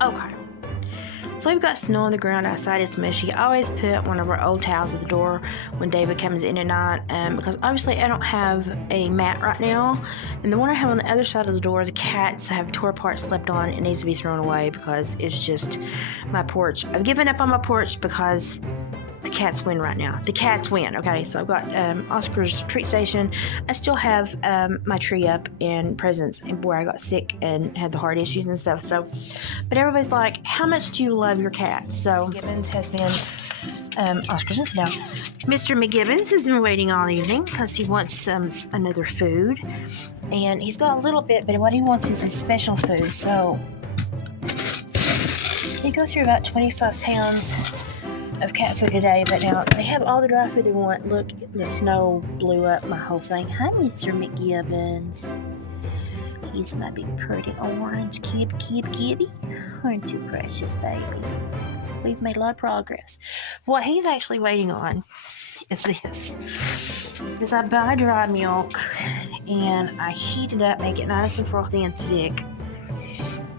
Okay. So we've got snow on the ground outside. It's mushy. I always put one of our old towels at the door when David comes in at night, because obviously I don't have a mat right now. And the one I have on the other side of the door, the cats have tore apart, slept on. It needs to be thrown away because it's just my porch. I've given up on my porch because the cats win right now. The cats win. Okay, so I've got Oscar's treat station. I still have my tree up in presents where I got sick and had the heart issues and stuff. So, but everybody's like, how much do you love your cat? So Gibbons has been Oscar's is now. Mr. McGibbons has been waiting all evening because he wants another food, and he's got a little bit, but what he wants is his special food. So they go through about 25 pounds of cat food today, but now they have all the dry food they want. Look, the snow blew up my whole thing. Hi, Mr. McGibbons. He's my big pretty orange kitty. Aren't you precious, baby? We've made a lot of progress. What he's actually waiting on is this. Is I buy dry milk and I heat it up, make it nice and frothy and thick.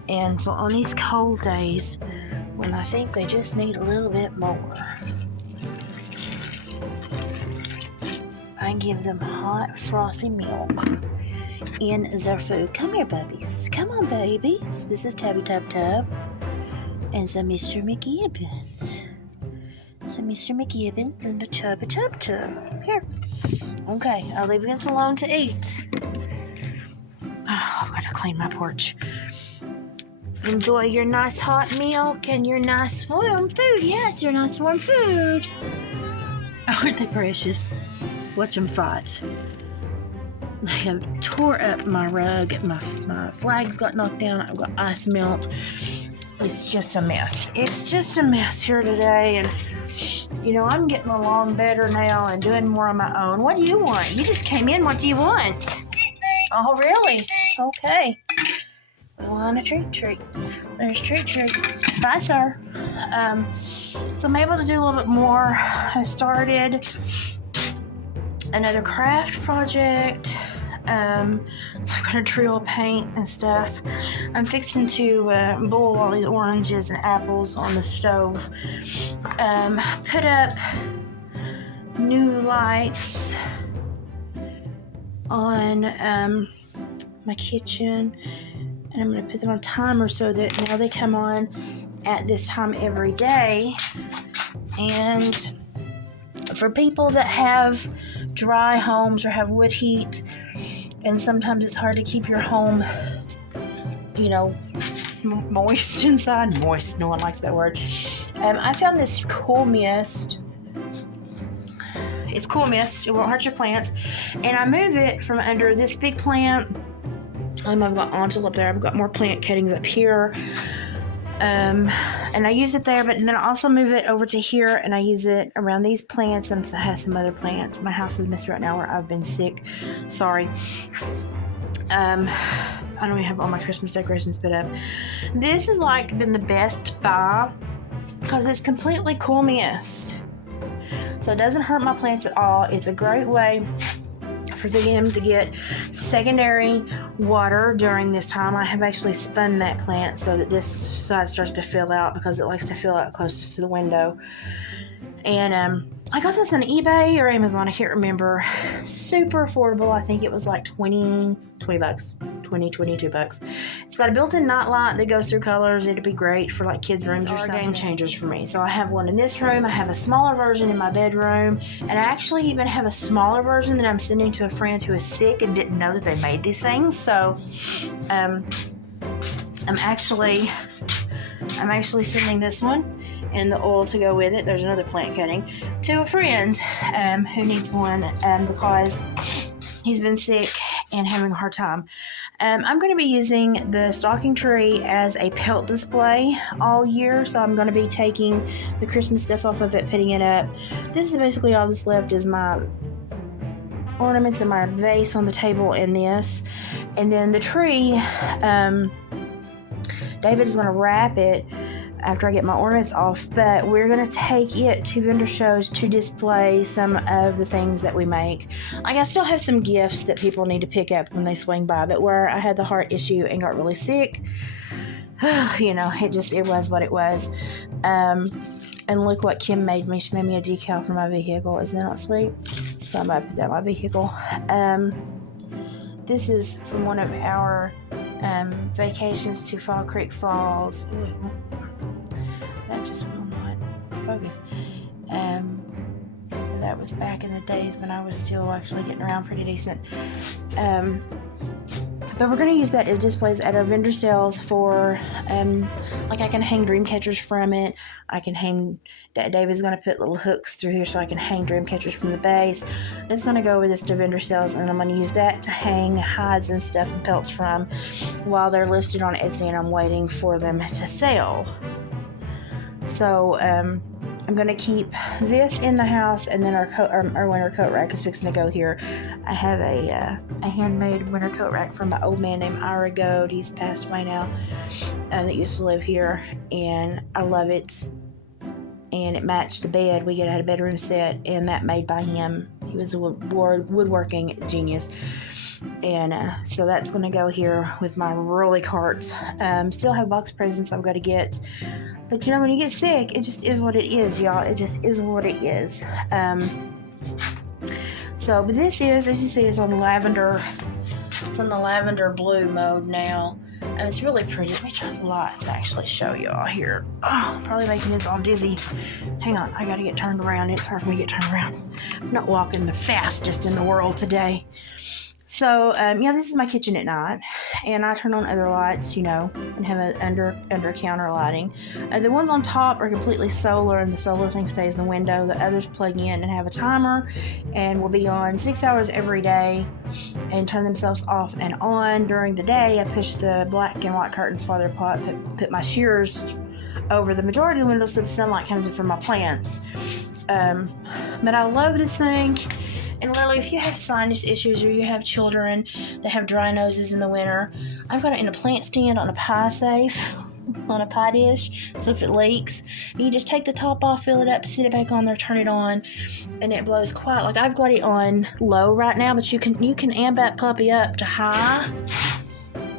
And so on these cold days, when I think they just need a little bit more, I give them hot, frothy milk in their food. Come here, puppies. Come on, babies. This is Tabby Tub Tub. And so Mr. McGibbons. So Mr. McGibbons and the Chubba Tub Tub. Here. Okay, I'll leave you alone to eat. Oh, I've got to clean my porch. Enjoy your nice hot milk and your nice warm food. Yes, your nice warm food. Aren't they precious? Watch them fight. They have tore up my rug. My flags got knocked down. I've got ice melt. It's just a mess. It's just a mess here today. And, you know, I'm getting along better now and doing more on my own. What do you want? You just came in. What do you want? Oh, really? Okay. We want a treat. There's treat. Bye, sir. So I'm able to do a little bit more. I started another craft project. So I'm going to drill paint and stuff. I'm fixing to boil all these oranges and apples on the stove. Put up new lights on my kitchen. And I'm going to put them on timer so that now they come on at this time every day. And for people that have dry homes or have wood heat, and sometimes it's hard to keep your home, you know, moist inside. Moist, no one likes that word. I found this cool mist. It's cool mist. It won't hurt your plants. And I move it from under this big plant. I've got Angel up there. I've got more plant cuttings up here. And I use it there, but then I also move it over to here, and I use it around these plants, and I have some other plants. My house is messed right now where I've been sick. Sorry. I don't even have all my Christmas decorations put up. This has like been the best buy because it's completely cool mist. So it doesn't hurt my plants at all. It's a great way for them to get secondary water during this time. I have actually spun that plant so that this side starts to fill out because it likes to fill out closest to the window. And I got this on eBay or Amazon, I can't remember. Super affordable. I think it was like 20 bucks. 22 bucks. It's got a built-in night light that goes through colors. It'd be great for like kids' rooms or something. Game changers for me. So I have one in this room. I have a smaller version in my bedroom. And I actually even have a smaller version that I'm sending to a friend who is sick and didn't know that they made these things. So I'm actually sending this one and the oil to go with it. There's another plant cutting to a friend who needs one because he's been sick and having a hard time. I'm going to be using the stocking tree as a pelt display all year, so I'm going to be taking the Christmas stuff off of it, putting it up. This is basically all that's left is my ornaments and my vase on the table and this. And then the tree, David is going to wrap it after I get my ornaments off, but we're going to take it to vendor shows to display some of the things that we make. Like, I still have some gifts that people need to pick up when they swing by, but where I had the heart issue and got really sick, you know, it was what it was. And look what Kim made me. She made me a decal for my vehicle. Isn't that not sweet? So I'm going to put that in my vehicle. This is from one of our vacations to Fall Creek Falls. Ooh, that just will not focus. That was back in the days when I was still actually getting around pretty decent. But we're going to use that as displays at our vendor sales for, like I can hang dream catchers from it. I can hang, David's going to put little hooks through here so I can hang dream catchers from the base. It's going to go with this to vendor sales, and I'm going to use that to hang hides and stuff and pelts from while they're listed on Etsy, and I'm waiting for them to sell. So, I'm going to keep this in the house, and then our winter coat rack is fixing to go here. I have a handmade winter coat rack from my old man named Ira Goad. He's passed away now, that used to live here, and I love it. And it matched the bed. We had a bedroom set, and that made by him. He was a woodworking genius. And so that's going to go here with my rolly cart. Still have box presents I've got to get. But you know, when you get sick, it just is what it is, y'all. It just is what it is. So, but this is, as you see, it's on lavender. It's on the lavender blue mode now. And it's really pretty. Let me try the lights to actually show y'all here. Oh, probably making this all dizzy. Hang on, I got to get turned around. It's hard for me to get turned around. I'm not walking the fastest in the world today. So, yeah, this is my kitchen at night, and I turn on other lights, you know, and have an under counter lighting. The ones on top are completely solar, and the solar thing stays in the window. The others plug in and have a timer, and will be on 6 hours every day, and turn themselves off and on during the day. I push the black and white curtains farther apart, put my shears over the majority of the windows so the sunlight comes in from my plants. But I love this thing. And literally, if you have sinus issues or you have children that have dry noses in the winter, I've got it in a plant stand on a pie safe, on a pie dish. So if it leaks, you just take the top off, fill it up, sit it back on there, turn it on, and it blows quiet. Like I've got it on low right now, but you can amp that puppy up to high.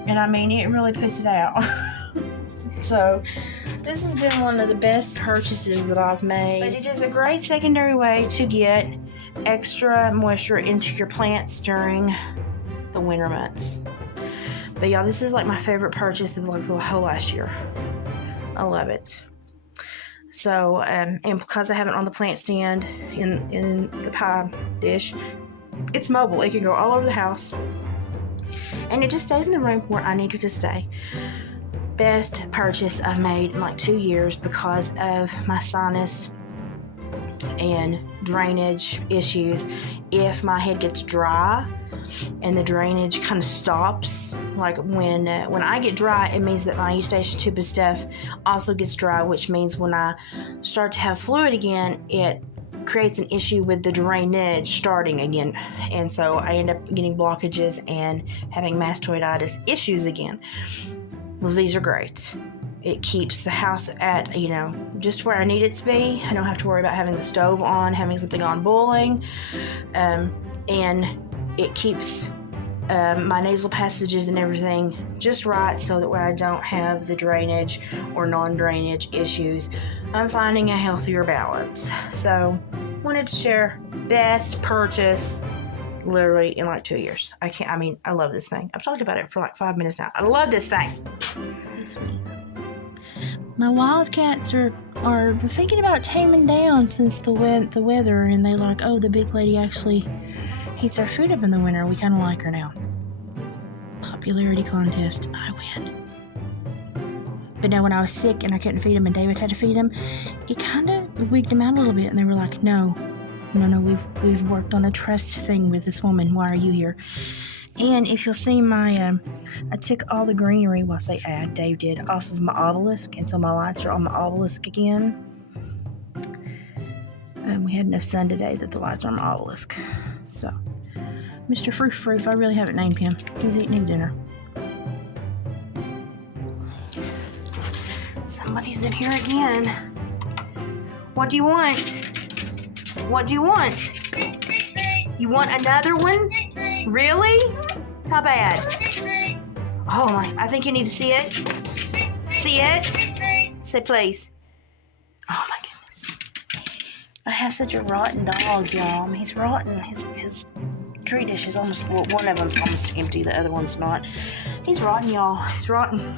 And I mean, it really puts it out. So this has been one of the best purchases that I've made. But it is a great secondary way to get extra moisture into your plants during the winter months. But y'all, this is like my favorite purchase of like the whole last year. I love it. So, and because I have it on the plant stand in the pie dish, it's mobile. It can go all over the house. And it just stays in the room where I need it to stay. Best purchase I've made in like 2 years because of my sinus and drainage issues. If my head gets dry and the drainage kind of stops, like when I get dry, it means that my eustachian tube and stuff also gets dry, which means when I start to have fluid again, it creates an issue with the drainage starting again, and so I end up getting blockages and having mastoiditis issues again. Well, these are great. It keeps the house at, you know, just where I need it to be. I don't have to worry about having the stove on, having something on boiling. And it keeps my nasal passages and everything just right so that way I don't have the drainage or non-drainage issues. I'm finding a healthier balance. So, wanted to share best purchase literally in like 2 years. I love this thing. I've talked about it for like 5 minutes now. I love this thing. My wildcats are thinking about taming down since the weather, and they like, oh, the big lady actually heats our food up in the winter. We kind of like her now. Popularity contest. I win. But now when I was sick and I couldn't feed them and David had to feed them, it kind of wigged them out a little bit, and they were like, no, we've worked on a trust thing with this woman. Why are you here? And if you'll see I took all the greenery, Dave did, off of my obelisk, and so my lights are on my obelisk again. We had enough sun today that the lights are on my obelisk. So, Mr. Froof, I really haven't named him. He's eating his dinner. Somebody's in here again. What do you want? What do you want? You want another one? Really? How bad? Oh my, I think you need to see it. Sit. Say please. Oh my goodness. I have such a rotten dog, y'all. I mean, he's rotten. His tree dish is almost, well, one of them's almost empty. The other one's not. He's rotten, y'all. He's rotten.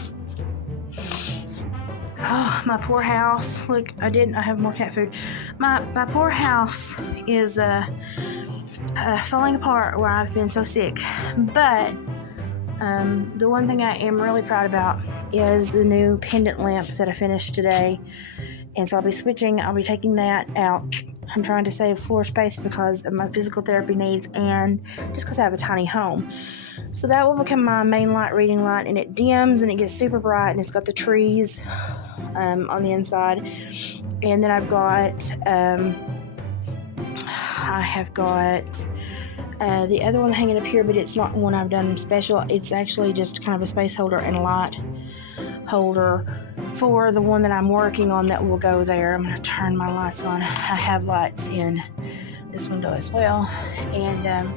Oh, my poor house. Look, I have more cat food. My poor house is falling apart where I've been so sick. But the one thing I am really proud about is the new pendant lamp that I finished today. And so I'll be taking that out. I'm trying to save floor space because of my physical therapy needs and just because I have a tiny home. So that will become my main light, reading light, and it dims and it gets super bright and it's got the trees on the inside. And then I've got the other one hanging up here, but it's not one I've done special. It's actually just kind of a space holder and a light holder for the one that I'm working on that will go there. I'm going to turn my lights on. I have lights in this window as well. And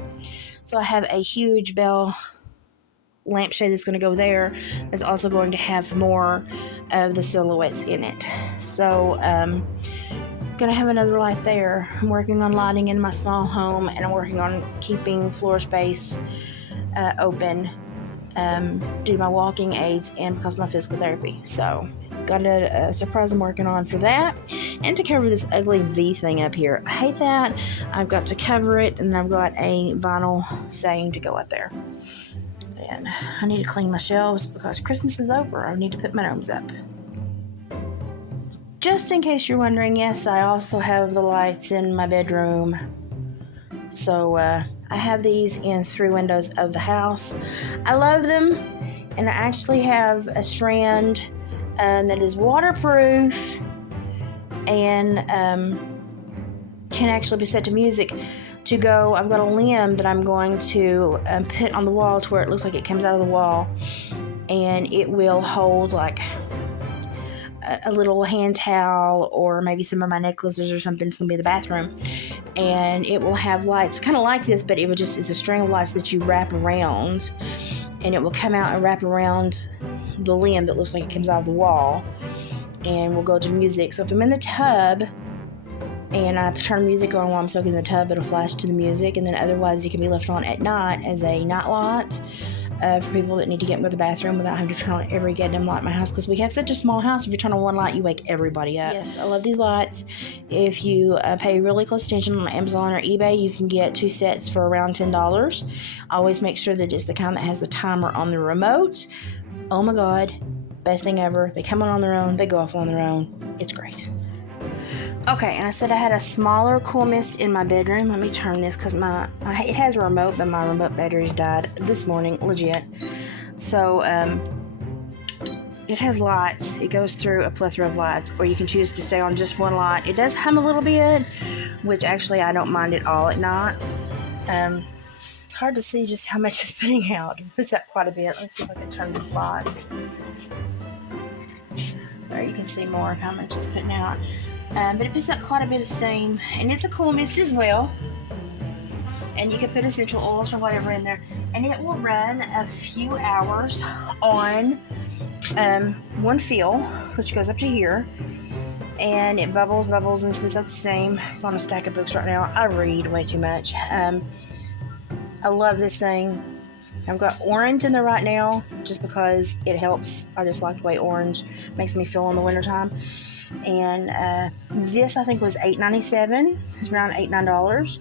so I have a huge bell lampshade that's going to go there. That's also going to have more of the silhouettes in it. So going to have another light there. I'm working on lighting in my small home, and I'm working on keeping floor space open due to my walking aids and because of my physical therapy. So got a surprise I'm working on for that. And to cover this ugly V thing up here. I hate that. I've got to cover it, and I've got a vinyl saying to go up there. And I need to clean my shelves because Christmas is over. I need to put my gnomes up. Just in case you're wondering, yes, I also have the lights in my bedroom. So I have these in 3 windows of the house. I love them, and I actually have a strand that is waterproof and can actually be set to music to go. I've got a limb that I'm going to put on the wall to where it looks like it comes out of the wall, and it will hold like a little hand towel or maybe some of my necklaces or something. It's going to be in the bathroom, and it will have lights kind of like this, but it's a string of lights that you wrap around, and it will come out and wrap around the limb that looks like it comes out of the wall, and we'll go to music. So if I'm in the tub and I turn music on while I'm soaking in the tub, it'll flash to the music, and then otherwise it can be left on at night as a night light for people that need to get into the bathroom without having to turn on every goddamn light in my house, because we have such a small house. If you turn on one light, you wake everybody up. Yes, I love these lights. If you pay really close attention on Amazon or eBay, you can get 2 sets for around $10. Always make sure that it's the kind that has the timer on the remote. Oh my god, best thing ever. They come on their own, they go off on their own. It's great. Okay, and I said I had a smaller cool mist in my bedroom. Let me turn this because it has a remote, but my remote batteries died this morning, legit. So it has lights. It goes through a plethora of lights, or you can choose to stay on just one light. It does hum a little bit, which actually I don't mind at all at night. It's hard to see just how much it's putting out. It puts out quite a bit. Let's see if I can turn this light. There you can see more of how much it's putting out. But it puts out quite a bit of steam, and it's a cool mist as well. And you can put essential oils or whatever in there, and it will run a few hours on one fill, which goes up to here, and it bubbles and spits out the steam. It's on a stack of books right now. I read way too much. I love this thing. I've got orange in there right now just because it helps. I just like the way orange makes me feel in the wintertime. And this I think was $8.97. It's around $8-9.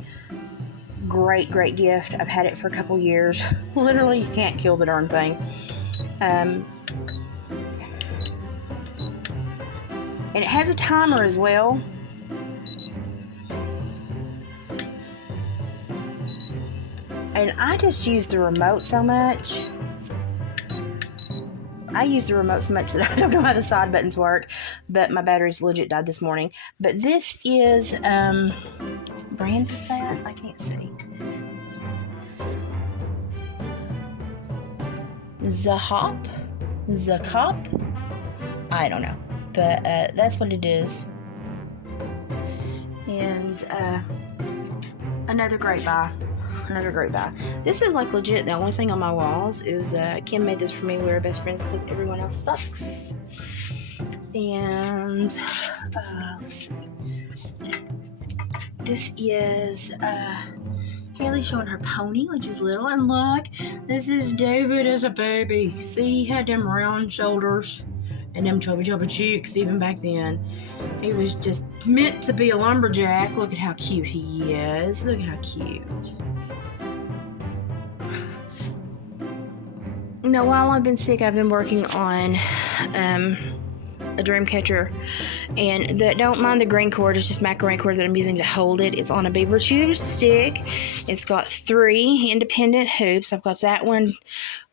Great gift. I've had it for a couple years. Literally, you can't kill the darn thing. And it has a timer as well. And I just use the remote so much. I use the remote so much that I don't know how the side buttons work, but my batteries legit died this morning. But this is, brand is that? I can't see. Zahop? I don't know, but that's what it is. And another great buy. another great buy. This is like legit the only thing on my walls is Kim made this for me. We were best friends because everyone else sucks. And let's see. This is Haley showing her pony, which is little. And look, this is David as a baby. See, he had them round shoulders and them chubby cheeks even back then. He was just meant to be a lumberjack. Look at how cute he is. Look at how cute. Now, while I've been sick, I've been working on a dream catcher, and don't mind the green cord. It's just macaroni cord that I'm using to hold it. It's on a beaver tube stick. It's got 3 independent hoops. I've got that one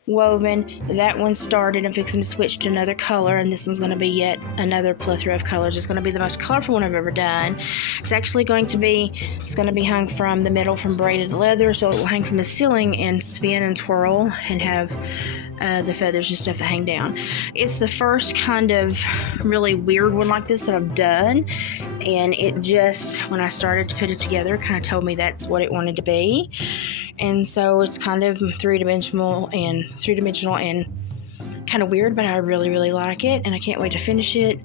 woven, that one started. I'm fixing to switch to another color, and this one's going to be yet another plethora of colors. It's going to be the most colorful one I've ever done. It's going to be hung from the middle from braided leather, so it will hang from the ceiling and spin and twirl and have the feathers and stuff that hang down. It's the first kind of really weird one like this that I've done, and it just, when I started to put it together, kind of told me that's what it wanted to be. And so it's kind of three-dimensional and kind of weird, but I really, really like it, and I can't wait to finish it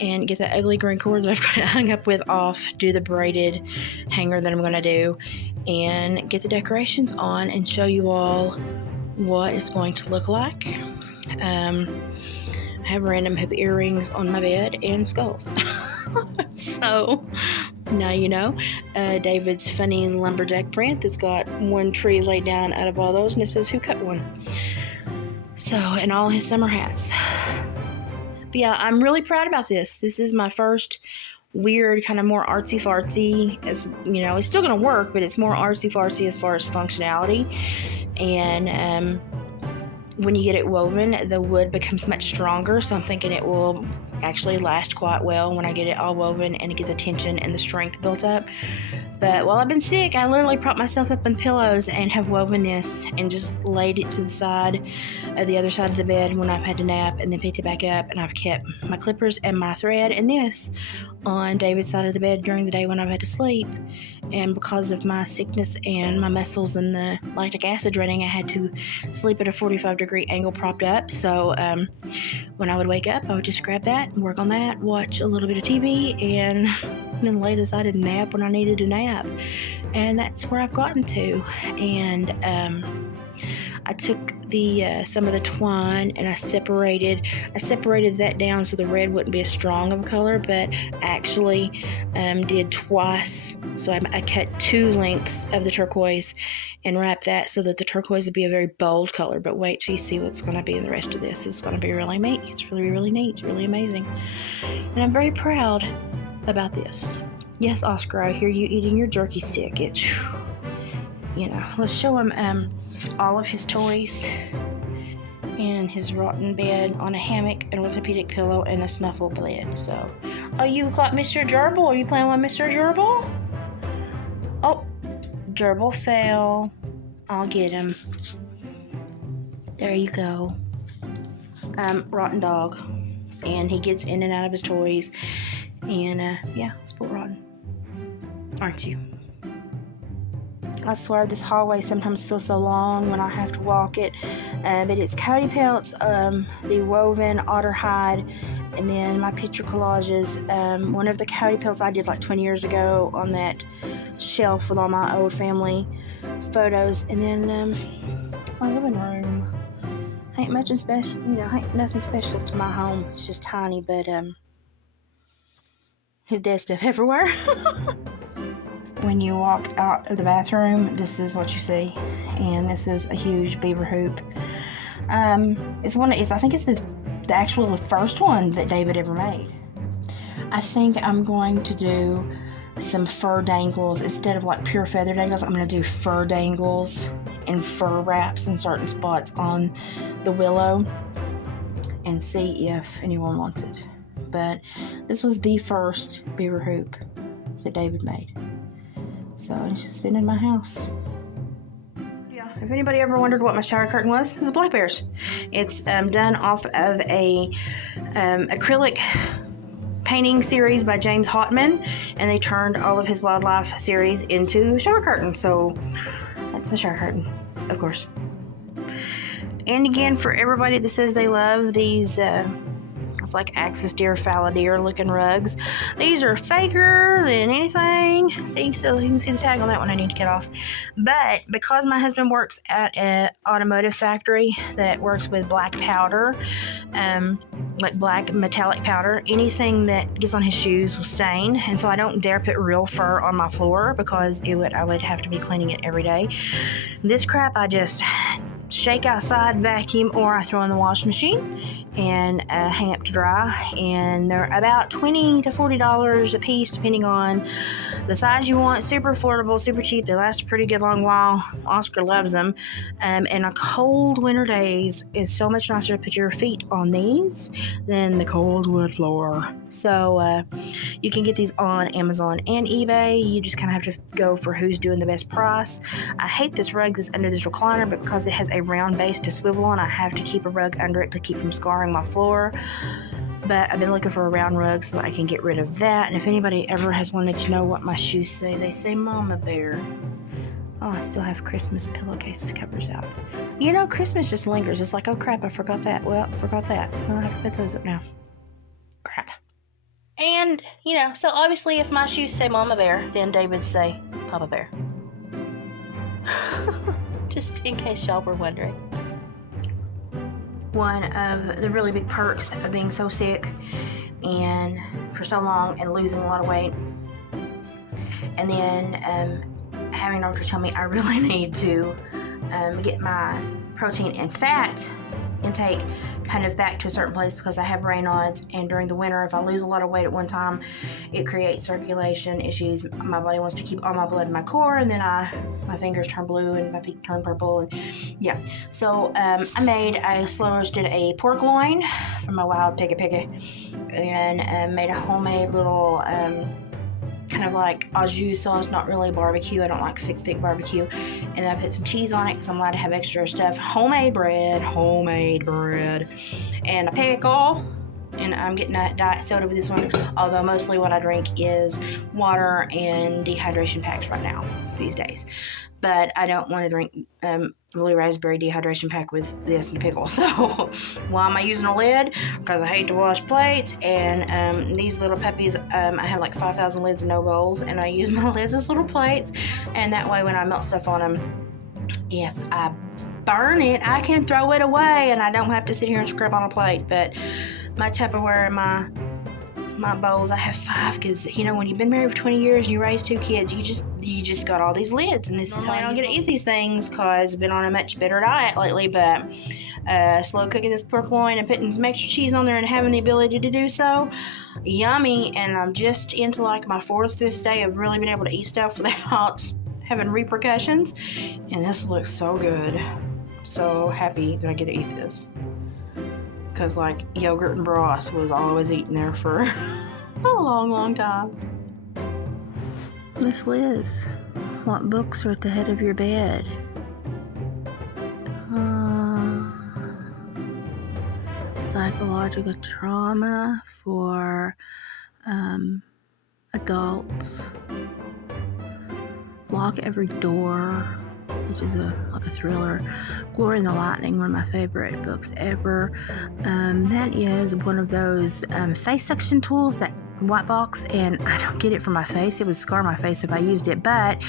and get that ugly green cord that I've got it hung up with off, do the braided hanger that I'm going to do, and get the decorations on and show you all what it's going to look like. I have random hoop earrings on my bed and skulls. So now you know. David's funny lumberjack print that's got one tree laid down out of all those, and it says who cut one. So, and all his summer hats. But yeah, I'm really proud about this. This is my first weird, kind of more artsy-fartsy, as you know, it's still going to work, but it's more artsy-fartsy as far as functionality. And when you get it woven, the wood becomes much stronger, so I'm thinking it will actually last quite well when I get it all woven and get the tension and the strength built up. But while I've been sick, I literally propped myself up in pillows and have woven this and just laid it to the side of the other side of the bed when I've had to nap, and then picked it back up, and I've kept my clippers and my thread and this on David's side of the bed during the day when I've had to sleep. And because of my sickness and my muscles and the lactic acid running, I had to sleep at a 45-degree angle propped up. So when I would wake up, I would just grab that and work on that, watch a little bit of TV, and then lay aside and nap when I needed a nap. And that's where I've gotten to. And I took the some of the twine and I separated that down so the red wouldn't be as strong of a color, but actually did twice. So I cut 2 lengths of the turquoise and wrapped that so that the turquoise would be a very bold color. But wait till you see what's going to be in the rest of this. It's going to be really neat. It's really, really neat. It's really amazing. And I'm very proud about this. Yes, Oscar, I hear you eating your jerky stick. It's, you know, let's show him all of his toys and his rotten bed on a hammock, an orthopedic pillow, and a snuffle bed. So, oh, you got Mr. Gerbil? Are you playing with Mr. Gerbil? Oh, Gerbil fell. I'll get him. There you go. Rotten dog. And he gets in and out of his toys. And, yeah, spoiled rotten. Aren't you? I swear this hallway sometimes feels so long when I have to walk it. But it's coyote pelts, the woven otter hide, and then my picture collages. One of the coyote pelts I did like 20 years ago on that shelf with all my old family photos. And then my living room. Ain't much special, you know, ain't nothing special to my home. It's just tiny, but his dead stuff everywhere. When you walk out of the bathroom, this is what you see, and this is a huge beaver hoop. I think it's the actual first one that David ever made. I think I'm going to do some fur dangles instead of like pure feather dangles. I'm going to do fur dangles and fur wraps in certain spots on the willow and see if anyone wants it. But this was the first beaver hoop that David made. So it's just been in my house. Yeah, if anybody ever wondered what my shower curtain was, it's black bears. It's done off of a acrylic painting series by James Hotman, and they turned all of his wildlife series into a shower curtain. So That's my shark curtain, of course. And again, for everybody that says they love these, it's like Axis deer, fallow deer looking rugs. These are faker than anything. See, so you can see the tag on that one I need to get off. But because my husband works at an automotive factory that works with black powder, like black metallic powder, anything that gets on his shoes will stain. And so I don't dare put real fur on my floor because I would have to be cleaning it every day. This crap I just shake outside, vacuum, or I throw in the washing machine and hang up to dry. And they're about $20 to $40 a piece, depending on the size you want. Super affordable, super cheap. They last a pretty good long while. Oscar loves them. And on cold winter days, it's so much nicer to put your feet on these than the cold wood floor. So you can get these on Amazon and eBay. You just kind of have to go for who's doing the best price. I hate this rug that's under this recliner, but because it has a round base to swivel on, I have to keep a rug under it to keep from scarring my floor. But I've been looking for a round rug so I can get rid of that. And if anybody ever has wanted to know what my shoes say, they say Mama Bear. Oh, I still have Christmas pillowcase covers out. You know, Christmas just lingers. It's like, oh crap, I forgot that. Well, I forgot that. I'll have to put those up now. Crap. And, you know, so obviously if my shoes say Mama Bear, then David's say Papa Bear. Just in case y'all were wondering. One of the really big perks of being so sick and for so long and losing a lot of weight, and then having a doctor tell me I really need to get my protein and fat intake kind of back to a certain place because I have Raynaud's, and during the winter if I lose a lot of weight at one time it creates circulation issues. My body wants to keep all my blood in my core, and then my fingers turn blue and my feet turn purple, and yeah. So I slow roasted a pork loin from my wild picka and made a homemade little kind of like au jus sauce, not really barbecue. I don't like thick barbecue. And I put some cheese on it because I'm allowed to have extra stuff. Homemade bread, and a pickle. And I'm getting a diet soda with this one, although mostly what I drink is water and dehydration packs right now, these days. But I don't want to drink blue raspberry dehydration pack with this and a pickle. So why am I using a lid? Because I hate to wash plates. And these little puppies, I have like 5,000 lids and no bowls, and I use my lids as little plates. And that way when I melt stuff on them, if I burn it, I can throw it away and I don't have to sit here and scrub on a plate. But my Tupperware and my bowls, I have 5 because, you know, when you've been married for 20 years and you raise 2 kids, you just got all these lids, and this is how I don't get to eat these things because I've been on a much better diet lately. But slow cooking this pork loin and putting some extra cheese on there and having the ability to do so, yummy. And I'm just into like my 4th, 5th day of really being able to eat stuff without having repercussions, and this looks so good. So happy that I get to eat this. Because like yogurt and broth was all I was eating there for a long time. Miss Liz, what books are at the head of your bed? Psychological trauma for adults. Lock Every Door, which is like a thriller. Glory in the Lightning, one of my favorite books ever. That is one of those face suction tools, that white box, and I don't get it for my face. It would scar my face if I used it, but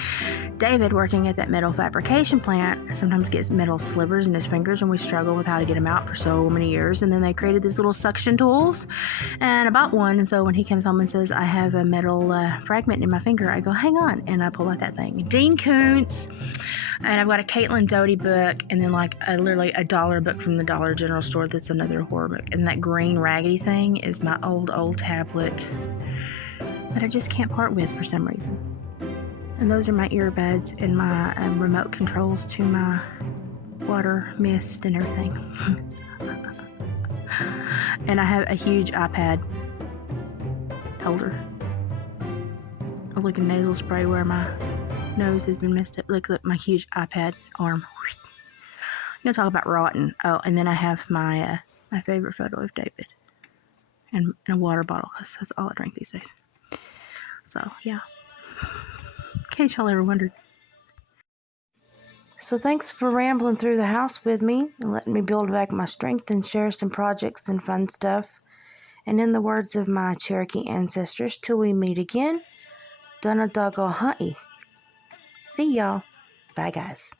David, working at that metal fabrication plant, sometimes gets metal slivers in his fingers, and we struggle with how to get them out for so many years. And then they created these little suction tools, and I bought one. And so when he comes home and says, I have a metal fragment in my finger, I go, hang on, and I pull out that thing. Dean Koontz, and I've got a Caitlin Doty book, and then like literally a $1 book from the Dollar General store that's another horror book. And that green raggedy thing is my old tablet that I just can't part with for some reason. And those are my earbuds and my remote controls to my water mist and everything. And I have a huge iPad holder. A looking nasal spray where my nose has been messed up. Look, my huge iPad arm. I'm gonna talk about rotten. Oh, and then I have my favorite photo of David and a water bottle, because that's all I drink these days. So yeah, in case y'all ever wondered. So thanks for rambling through the house with me and letting me build back my strength and share some projects and fun stuff. And in the words of my Cherokee ancestors, till we meet again, Donna Doggo Hunty. See y'all. Bye, guys.